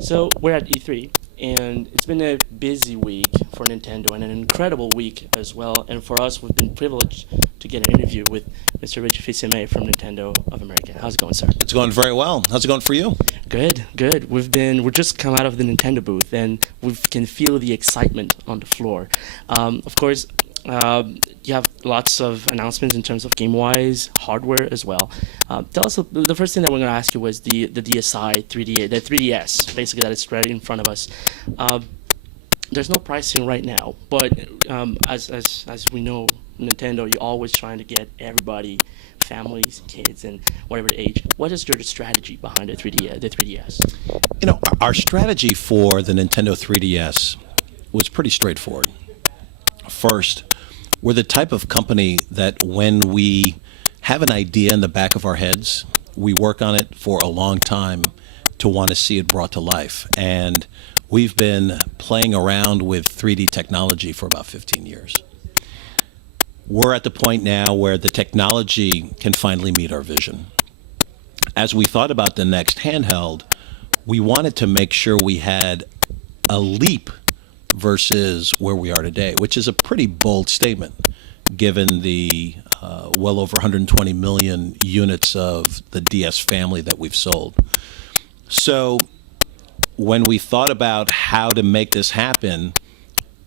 So we're at E3, and it's been a busy week for Nintendo and an incredible week as well. And for us, we've been privileged to get an interview with Mr. Reggie Fils-Aime from Nintendo of America. How's it going, sir? It's going very well. How's it going for you? Good, good. We're just come out of the Nintendo booth, and we can feel the excitement on the floor. Of course, you have lots of announcements in terms of game-wise, hardware as well. Tell us, the first thing that we're going to ask you was the DSi 3D, the 3DS, basically that is right in front of us. There's no pricing right now, but as we know, Nintendo, you're always trying to get everybody, families, kids, and whatever age. What is your strategy behind the 3DS? You know, our strategy for the Nintendo 3DS was pretty straightforward. First, we're the type of company that when we have an idea in the back of our heads, we work on it for a long time to want to see it brought to life. And we've been playing around with 3D technology for about 15 years. We're at the point now where the technology can finally meet our vision. As we thought about the next handheld, we wanted to make sure we had a leap versus where we are today, which is a pretty bold statement given the well over 120 million units of the DS family that we've sold. So when we thought about how to make this happen,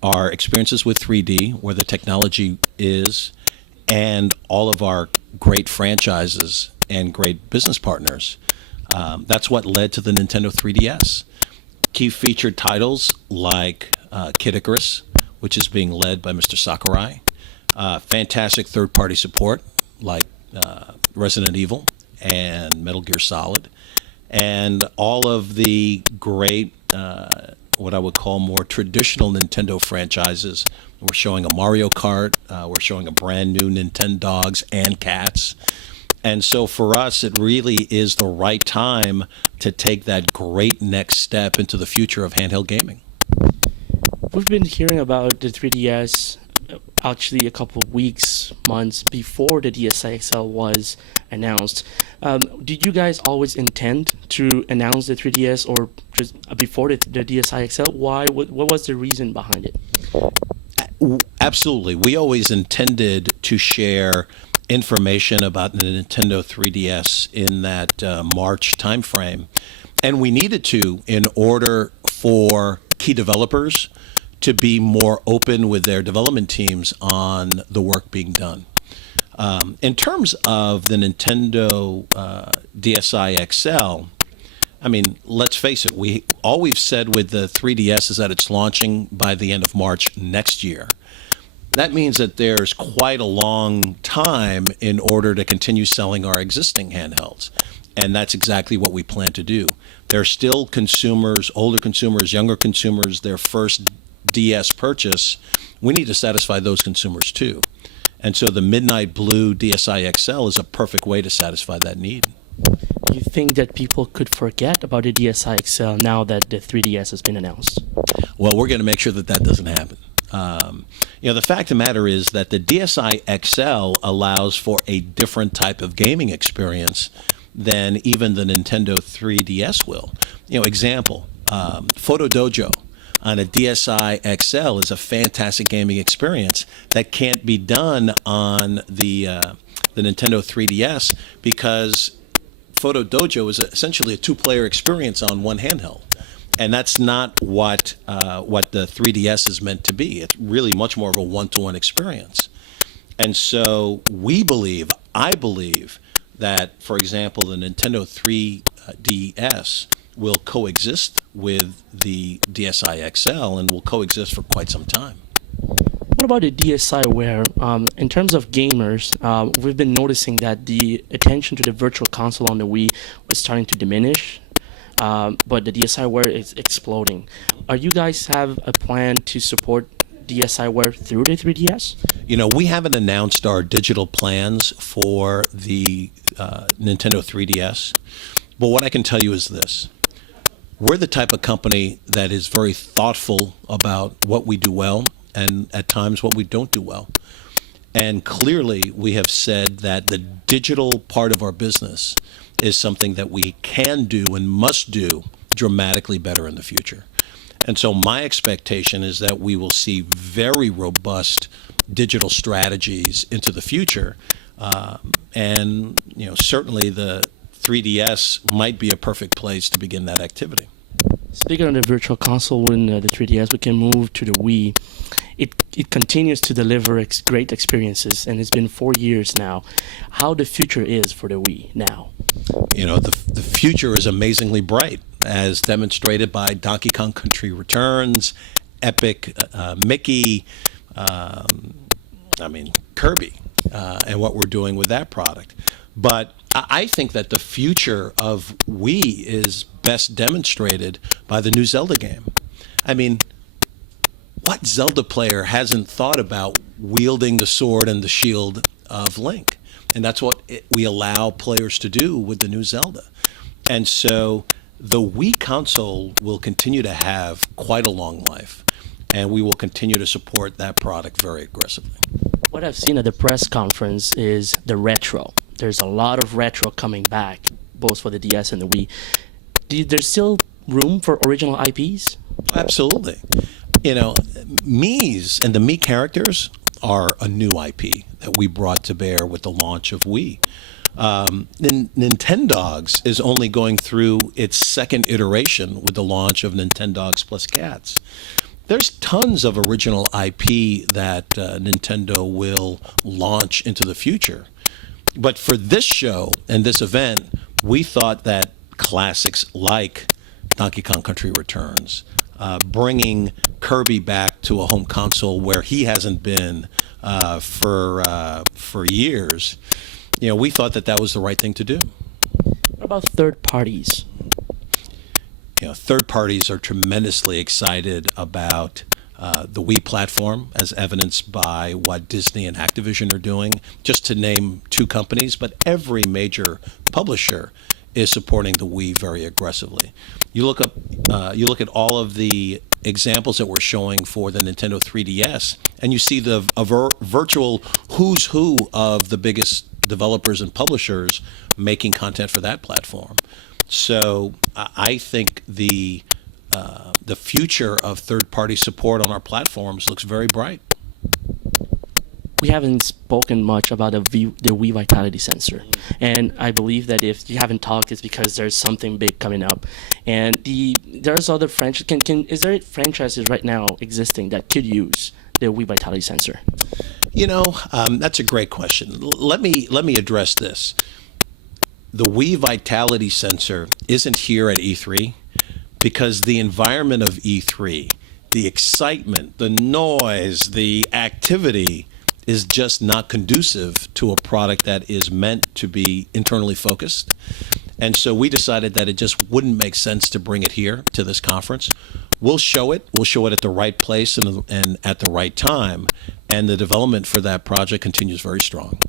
our experiences with 3D, where the technology is, and all of our great franchises and great business partners, that's what led to the Nintendo 3DS. Key featured titles like Kid Icarus, which is being led by Mr. Sakurai. Fantastic third-party support like Resident Evil and Metal Gear Solid. And all of the great, what I would call more traditional Nintendo franchises. We're showing a Mario Kart. We're showing a brand new Nintendo Dogs and Cats. And so for us, it really is the right time to take that great next step into the future of handheld gaming. We've been hearing about the 3DS actually a couple of weeks, months before the DSi XL was announced. Did you guys always intend to announce the 3DS or just before the DSi XL? Why? What was the reason behind it? Absolutely. We always intended to share information about the Nintendo 3DS in that March timeframe. And we needed to in order for key developers to be more open with their development teams on the work being done. In terms of the Nintendo DSi XL, I mean, let's face it, all we've said with the 3DS is that it's launching by the end of March next year. That means that there's quite a long time in order to continue selling our existing handhelds. And that's exactly what we plan to do. There's still consumers, older consumers, younger consumers, their first DS purchase. We need to satisfy those consumers too. And so the Midnight Blue DSi XL is a perfect way to satisfy that need. You think that people could forget about the DSi XL now that the 3DS has been announced? Well, we're going to make sure that that doesn't happen. The fact of the matter is that the DSi XL allows for a different type of gaming experience than even the Nintendo 3DS will. Example, Photo Dojo on a DSi XL is a fantastic gaming experience that can't be done on the Nintendo 3DS because Photo Dojo is essentially a two-player experience on one handheld. And that's not what the 3DS is meant to be. It's really much more of a one-to-one experience. And so I believe that, for example, the Nintendo 3DS will coexist with the DSi XL and will coexist for quite some time. What about the DSiWare? In terms of gamers, we've been noticing that the attention to the virtual console on the Wii was starting to diminish. But the DSiWare is exploding. Are you guys have a plan to support DSiWare through the 3DS? We haven't announced our digital plans for the Nintendo 3DS, but what I can tell you is this. We're the type of company that is very thoughtful about what we do well and at times what we don't do well. And clearly we have said that the digital part of our business is something that we can do and must do dramatically better in the future. And so my expectation is that we will see very robust digital strategies into the future. And certainly the 3DS might be a perfect place to begin that activity. Speaking of the virtual console, when the 3DS became moved to the Wii, it continues to deliver great experiences, and it's been 4 years now. How the future is for the Wii now? The future is amazingly bright, as demonstrated by Donkey Kong Country Returns, Epic, Mickey, Kirby, and what we're doing with that product. But I think that the future of Wii is best demonstrated by the new Zelda game. I mean, what Zelda player hasn't thought about wielding the sword and the shield of Link? And that's what we allow players to do with the new Zelda. And so the Wii console will continue to have quite a long life, and we will continue to support that product very aggressively. What I've seen at the press conference is the retro. There's a lot of retro coming back, both for the DS and the Wii. There's still room for original IPs? Absolutely. Mii's and the Mii characters are a new IP that we brought to bear with the launch of Wii. Nintendogs is only going through its second iteration with the launch of Nintendogs plus Cats. There's tons of original IP that Nintendo will launch into the future. But for this show and this event, we thought that classics like Donkey Kong Country Returns, bringing Kirby back to a home console where he hasn't been for years, we thought that was the right thing to do. What about third parties? Third parties are tremendously excited about the Wii platform, as evidenced by what Disney and Activision are doing, just to name two companies, but every major publisher is supporting the Wii very aggressively. You look at all of the examples that we're showing for the Nintendo 3DS, and you see the virtual who's who of the biggest developers and publishers making content for that platform. So I think the future of third-party support on our platforms looks very bright. We haven't spoken much about the Wii Vitality Sensor, and I believe that if you haven't talked, it's because there's something big coming up. And there's other franchises. Is there franchises right now existing that could use the Wii Vitality Sensor? That's a great question. Let me address this. The Wii Vitality Sensor isn't here at E3 because the environment of E3, the excitement, the noise, the activity is just not conducive to a product that is meant to be internally focused. And so we decided that it just wouldn't make sense to bring it here to this conference. We'll show it. We'll show it at the right place and at the right time. And the development for that project continues very strong.